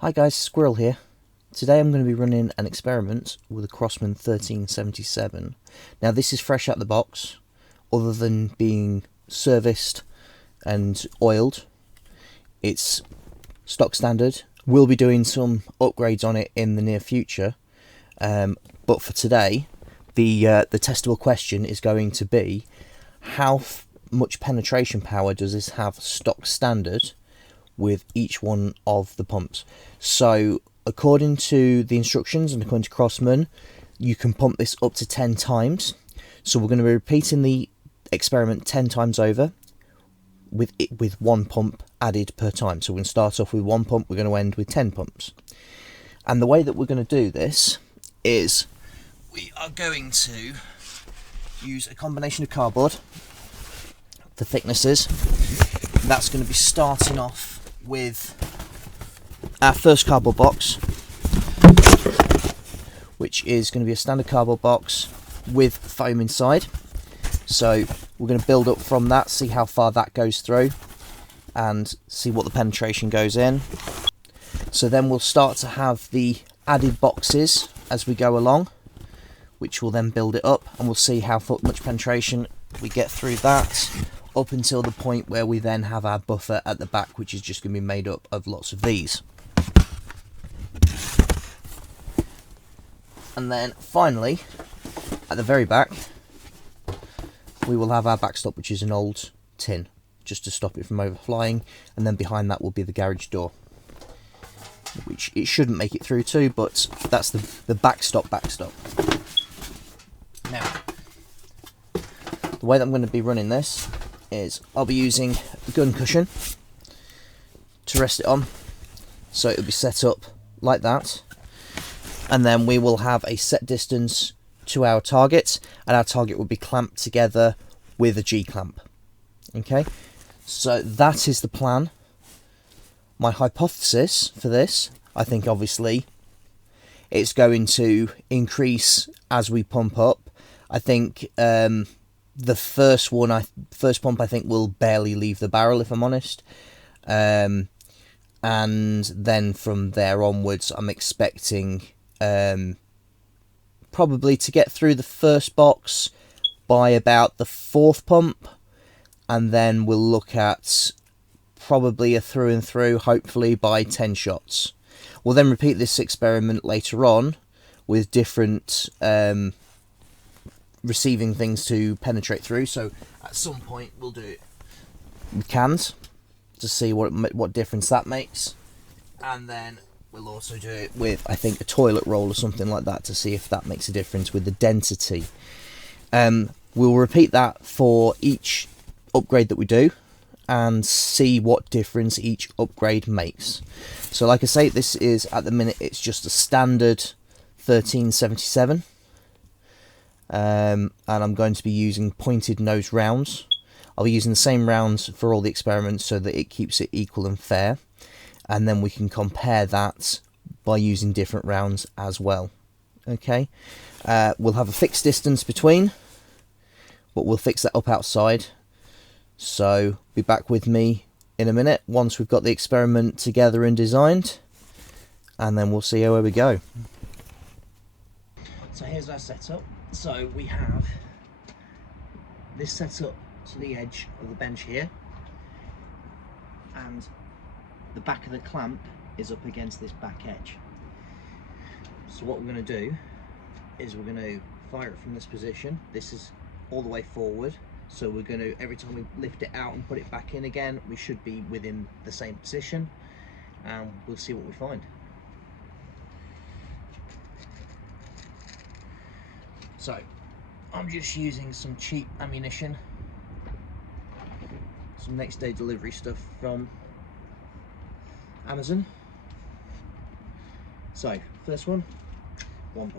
Hi guys, Squirrel here. Today I'm going to be running an experiment with a Crosman 1377. Now this is fresh out the box, other than being serviced and oiled. It's stock standard. We'll be doing some upgrades on it in the near future, but for today the testable question is going to be how much penetration power does this have stock standard with each one of the pumps. So according to the instructions and according to Crosman, you can pump this up to 10 times. So we're going to be repeating the experiment 10 times over with one pump added per time. So we're going to start off with one pump, we're going to end with 10 pumps. And the way that we're going to do this is we are going to use a combination of cardboard for thicknesses. That's going to be starting off with our first cardboard box, which is going to be a standard cardboard box with foam inside. So we're going to build up from that, see how far that goes through and see what the penetration goes in. So then we'll start to have the added boxes as we go along, which will then build it up, and we'll see how much penetration we get through that, up until the point where we then have our buffer at the back, which is just going to be made up of lots of these. And then finally, at the very back, we will have our backstop, which is an old tin, just to stop it from overflying, and then behind that will be the garage door, which it shouldn't make it through to, but that's the backstop. Now, the way that I'm going to be running this is I'll be using a gun cushion to rest it on, so it'll be set up like that, and then we will have a set distance to our target, and our target will be clamped together with a G-clamp. Okay, so that is the plan. My hypothesis for this, I think obviously it's going to increase as we pump up. I think the first pump I think will barely leave the barrel, if I'm honest, and then from there onwards I'm expecting probably to get through the first box by about the fourth pump, and then we'll look at probably a through and through, hopefully by 10 shots. We'll then repeat this experiment later on with different receiving things to penetrate through. So at some point we'll do it with cans to see what difference that makes, and then we'll also do it with, I think, a toilet roll or something like that to see if that makes a difference with the density. We'll repeat that for each upgrade that we do and see what difference each upgrade makes. So like I say, this is, at the minute, it's just a standard 1377. And I'm going to be using pointed nose rounds. I'll be using the same rounds for all the experiments so that it keeps it equal and fair, and then we can compare that by using different rounds as well. Okay, we'll have a fixed distance between, but we'll fix that up outside. So be back with me in a minute once we've got the experiment together and designed, and then we'll see where we go. So here's our setup. So we have this set up to the edge of the bench here, and the back of the clamp is up against this back edge. So what we're going to do is we're going to fire it from this position. This is all the way forward, so we're going to, every time we lift it out and put it back in again, we should be within the same position, and we'll see what we find. So I'm just using some cheap ammunition, some next day delivery stuff from Amazon. So first one pump.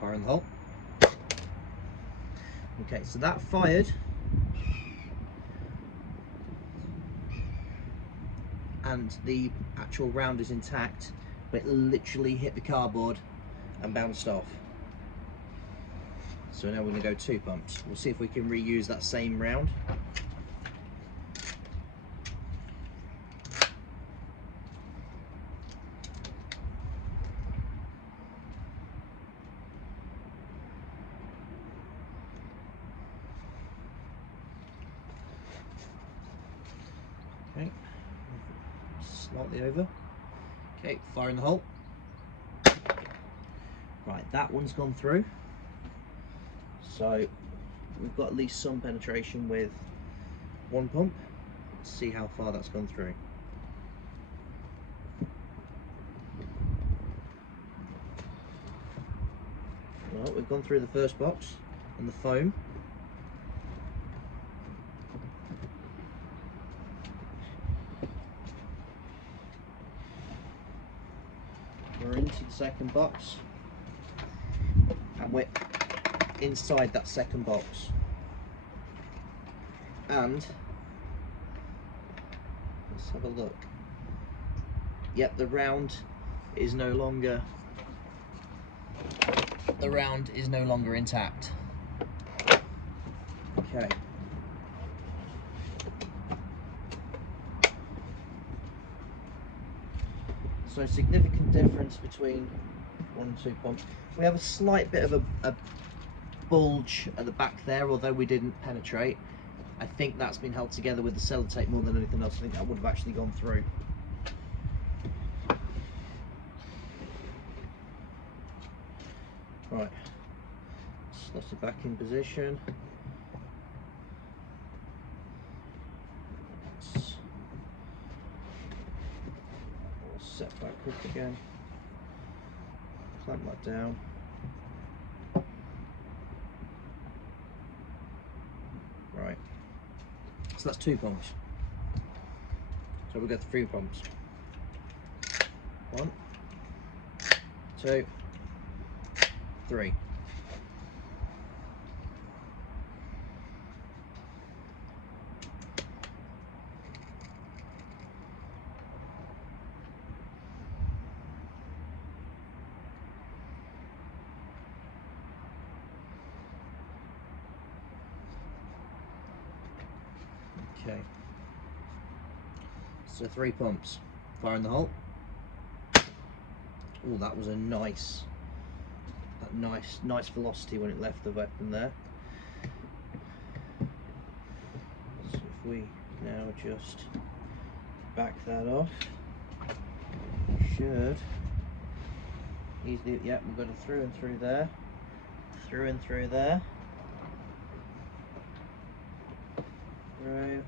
Fire in the hole. Okay, so that fired and the actual round is intact, but it literally hit the cardboard and bounced off. So now we're going to go 2 pumps. We'll see if we can reuse that same round. Okay, slightly over. Okay, fire in the hole. Right, that one's gone through. So we've got at least some penetration with 1 pump. Let's see how far that's gone through. Well, we've gone through the first box and the foam. We're into the second box, and we're inside that second box. And let's have a look. Yep, the round is no longer intact. Okay. So significant difference between 1 and 2 pumps. We have a slight bit of a bulge at the back there, although we didn't penetrate. I think that's been held together with the sellotape more than anything else. I think that would have actually gone through. Right, slot it back in position. Set back up again, clamp that down. Right, so that's 2 pumps. So we'll go to 3 pumps. 1, 2, 3. Okay, so 3 pumps. Fire in the hole. Oh, that was a nice velocity when it left the weapon there. So if we now just back that off, should easily, yeah, we've got it through and through there, through and through there, through.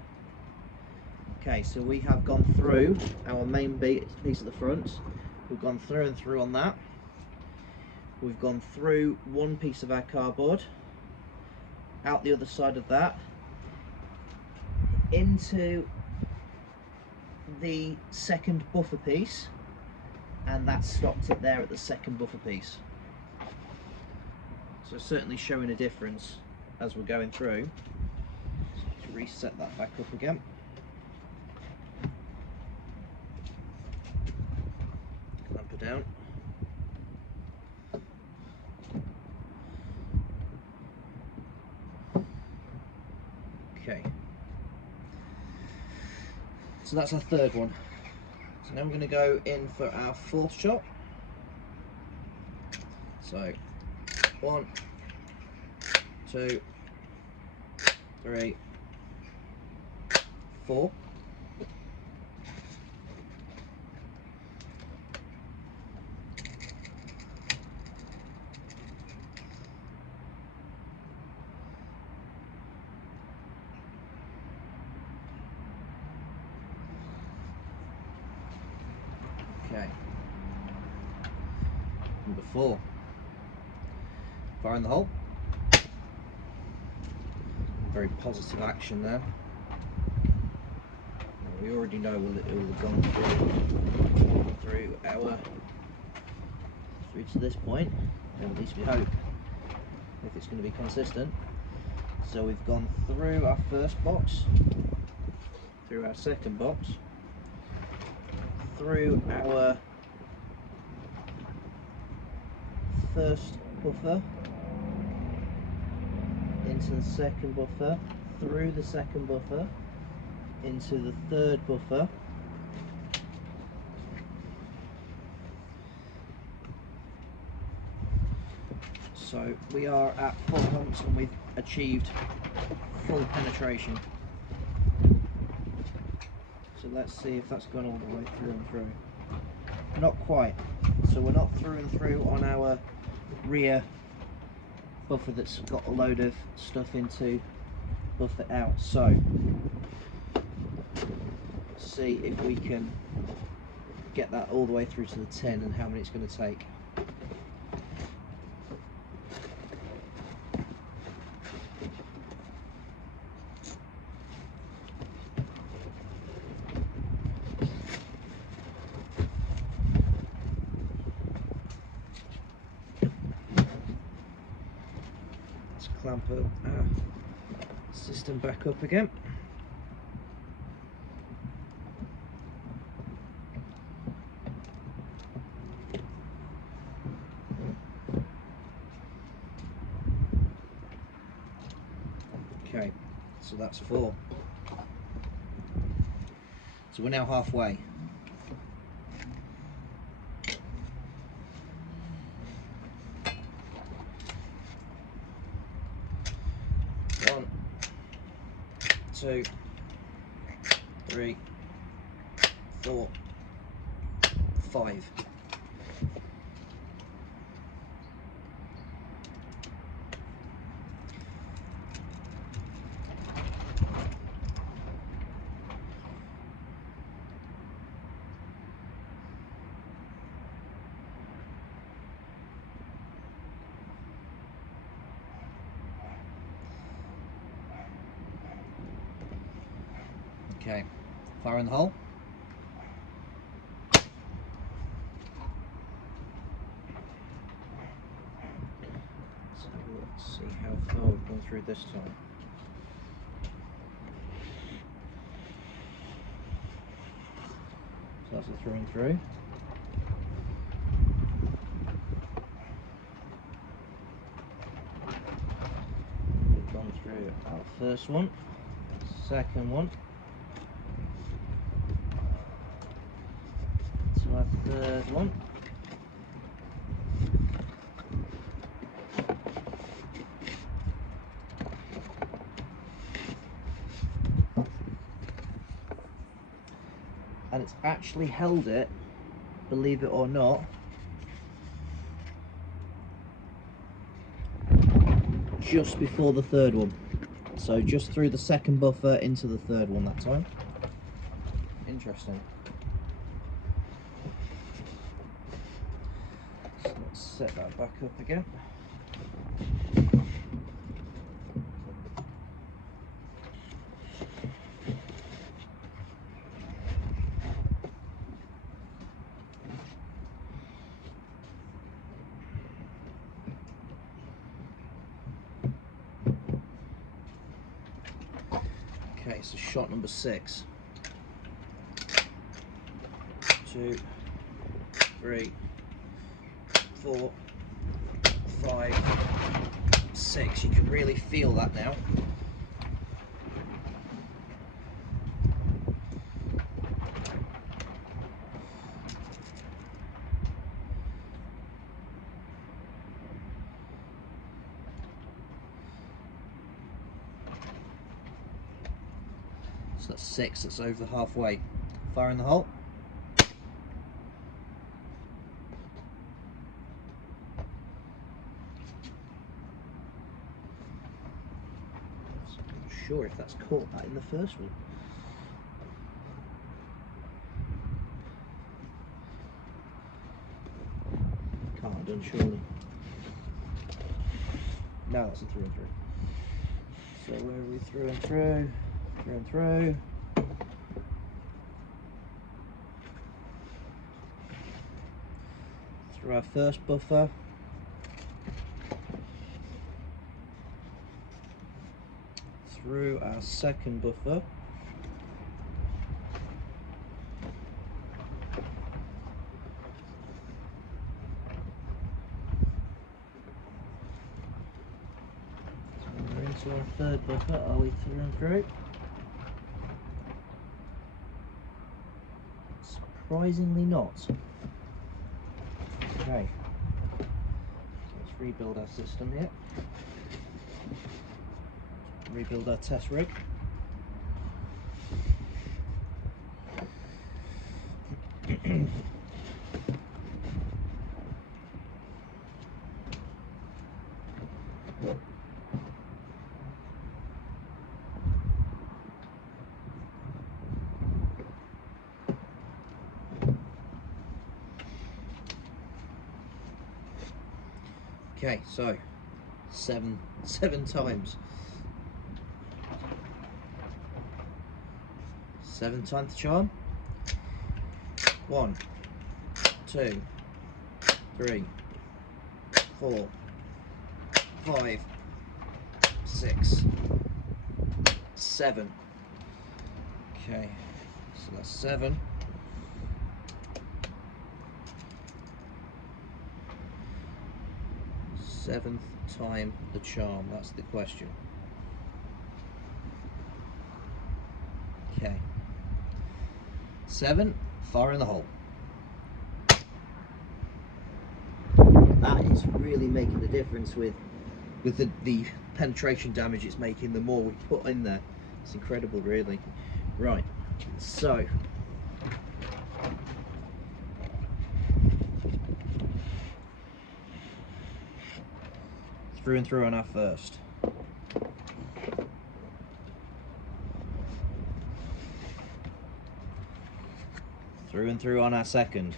Okay, so we have gone through our main piece at the front. We've gone through and through on that. We've gone through 1 piece of our cardboard, out the other side of that, into the second buffer piece, and that stopped it there at the second buffer piece. So certainly showing a difference as we're going through. So let's reset that back up again. Clamp it down. Okay. So that's our 3rd one. So now we're going to go in for our 4th shot. So 1, 2, 3, 4. Okay. Number 4. Fire in the hole. Very positive action there. We already know it will have gone through to this point, or at least we hope, if it's going to be consistent. So we've gone through our first box, through our second box, through our first buffer, into the second buffer, through the second buffer, into the third buffer, so we are at 4 humps and we've achieved full penetration. So let's see if that's gone all the way through and through. Not quite. So we're not through and through on our rear buffer that's got a load of stuff into buffer out. So see if we can get that all the way through to the 10 and how many it's going to take. Let's clamp our system back up again. Okay, so that's 4. So we're now halfway. One, 2, 3, 4, 5. Okay, fire in the hole. So let's see how far we've gone through this time. So that's a through and through. We've gone through our first one, second one, to our third one. And it's actually held it, believe it or not, just before the third one. So just through the second buffer into the third one that time. Interesting. So let's set that back up again. Okay, so shot number 6. 2, 3, 4, 5, 6. You can really feel that now. So that's 6, that's over halfway. Fire in the hole. I'm not sure if that's caught that in the first one. Can't have done, surely. No, that's a through and through. So where are we? Through and through, through and through. Through our first buffer. Through our second buffer. third buffer, are we through and through? Surprisingly not. Okay, so let's rebuild our system here. Rebuild our test rig. Okay, so seven times. 7 times the charm. 1, 2, 3, 4, 5, 6, 7. Okay, so that's 7. Seventh time the charm, that's the question. Okay. 7, fire in the hole. That is really making a difference with the penetration damage it's making the more we put in there. It's incredible, really. Right, so through and through on our first. Through and through on our second.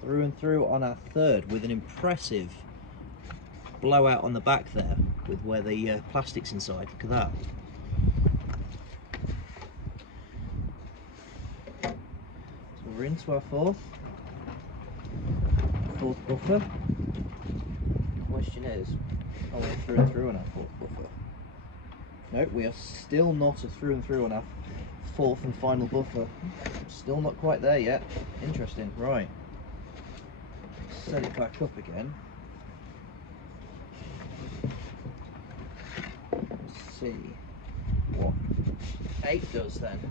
Through and through on our third with an impressive blowout on the back there with where the plastic's inside. Look at that. So we're into our fourth buffer. Question is, are we through and through on our fourth buffer? No, we are still not a through and through on our fourth and final buffer. Still not quite there yet. Interesting. Right. Set it back up again. Let's see what 8 does then.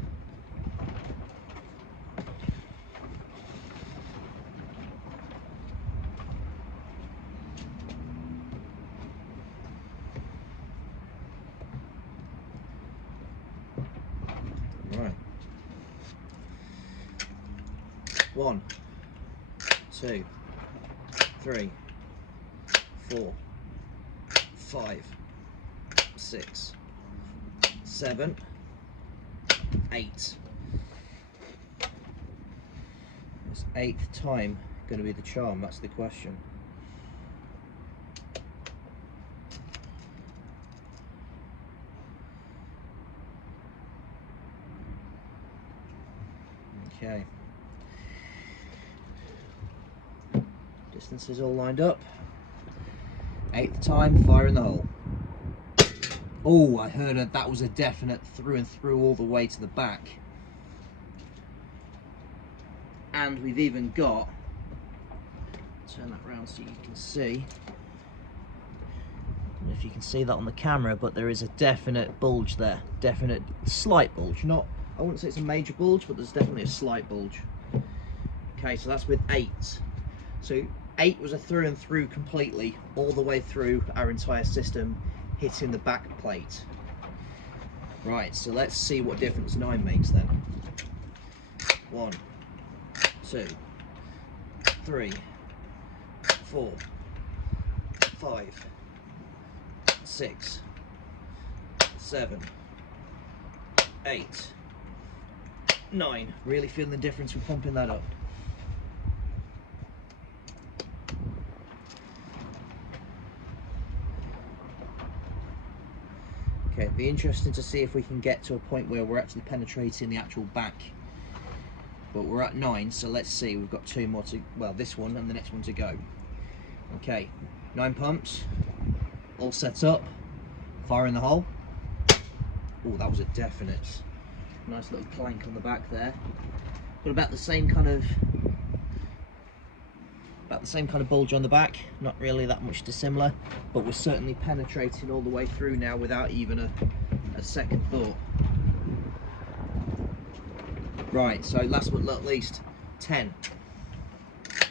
Right. 1, 2, 3, 4, 5, 6, 7, 8. Is 8th time going to be the charm? That's the question. Okay. Distance is all lined up. 8th time, fire in the hole. Oh, I heard that was a definite through and through all the way to the back. And we've even got, turn that round so you can see. I don't know if you can see that on the camera, but there is a definite bulge there. Definite slight bulge. Not, I wouldn't say it's a major bulge, but there's definitely a slight bulge. Okay, so that's with 8. So 8 was a through and through completely, all the way through our entire system, hitting the back plate. Right, so let's see what difference 9 makes then. 1, 2, 3, 4, 5, 6, 7, 8, 9. Really feeling the difference with pumping that up. Okay, it'd be interesting to see if we can get to a point where we're actually penetrating the actual back. But we're at 9, so let's see. We've got 2 more to, well, this one and the next one to go. Okay, 9 pumps, all set up. Fire in the hole. Oh, that was a definite. Nice little clank on the back there. Got about the same kind of bulge on the back, not really that much dissimilar, but we're certainly penetrating all the way through now without even a second thought. Right, so last but not least, 10.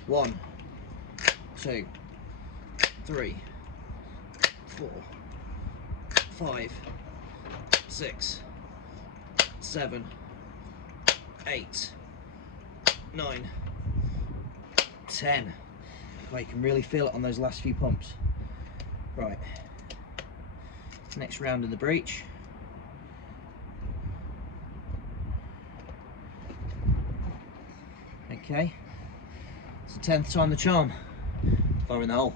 1, 2, 3, 4, 5, 6, 7, 8, 9, 10. Right, you can really feel it on those last few pumps. Right, next round in the breech. Okay, it's the 10th time the charm. Fire in the hole.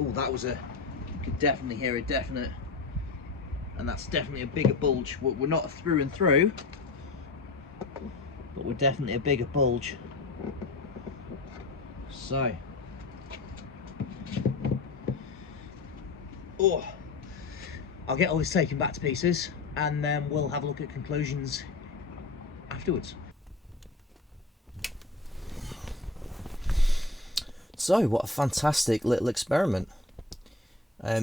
Oh, that was you could definitely hear a definite, and that's definitely a bigger bulge. We're not through and through, but we're definitely a bigger bulge. So, oh, I'll get all this taken back to pieces, and then we'll have a look at conclusions afterwards. So, what a fantastic little experiment.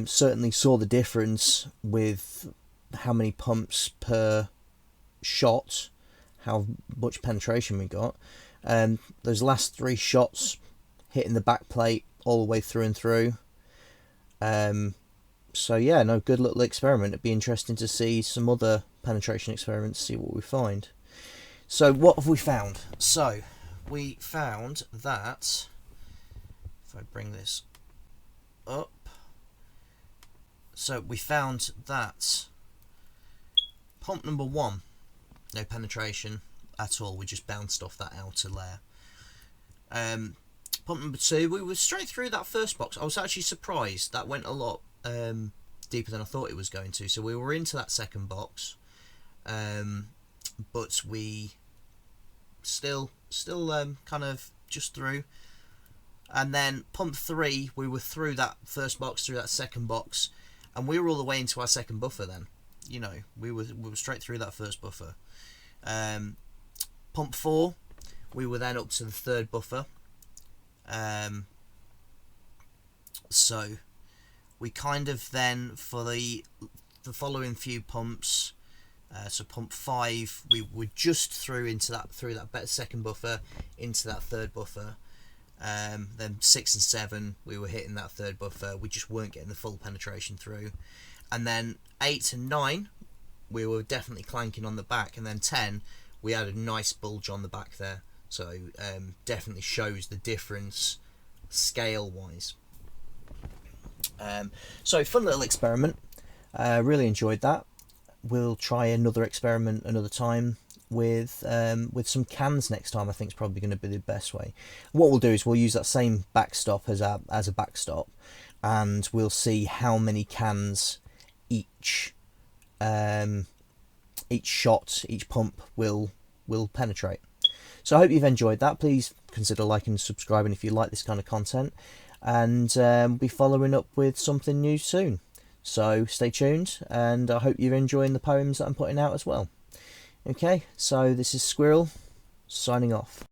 Certainly saw the difference with how many pumps per shot, how much penetration we got. Those last 3 shots hitting the back plate all the way through and through. So yeah, no, good little experiment. It'd be interesting to see some other penetration experiments, see what we find. So what have we found? So we found that, if I bring this up, so we found that pump number 1, no penetration at all, we just bounced off that outer layer. Pump number 2, we were straight through that first box. I was actually surprised, that went a lot deeper than I thought it was going to. So we were into that second box, but we still kind of just through. And then pump 3, we were through that first box, through that second box, and we were all the way into our second buffer then. You know, we were straight through that first buffer. Pump 4, we were then up to the third buffer. So we kind of then, for the following few pumps, so pump 5, we were just through that second buffer into that third buffer. Then 6 and 7, we were hitting that third buffer. We just weren't getting the full penetration through. And then 8 and 9, we were definitely clanking on the back. And then 10, we had a nice bulge on the back there. So definitely shows the difference scale wise. So fun little experiment. Really enjoyed that. We'll try another experiment another time with some cans next time. I think is probably going to be the best way. What we'll do is we'll use that same backstop as a backstop, and we'll see how many cans each shot, each pump will penetrate. So I hope you've enjoyed that. Please consider liking and subscribing if you like this kind of content, and we'll be following up with something new soon. So stay tuned, and I hope you're enjoying the poems that I'm putting out as well. Okay, so this is Squirrel signing off.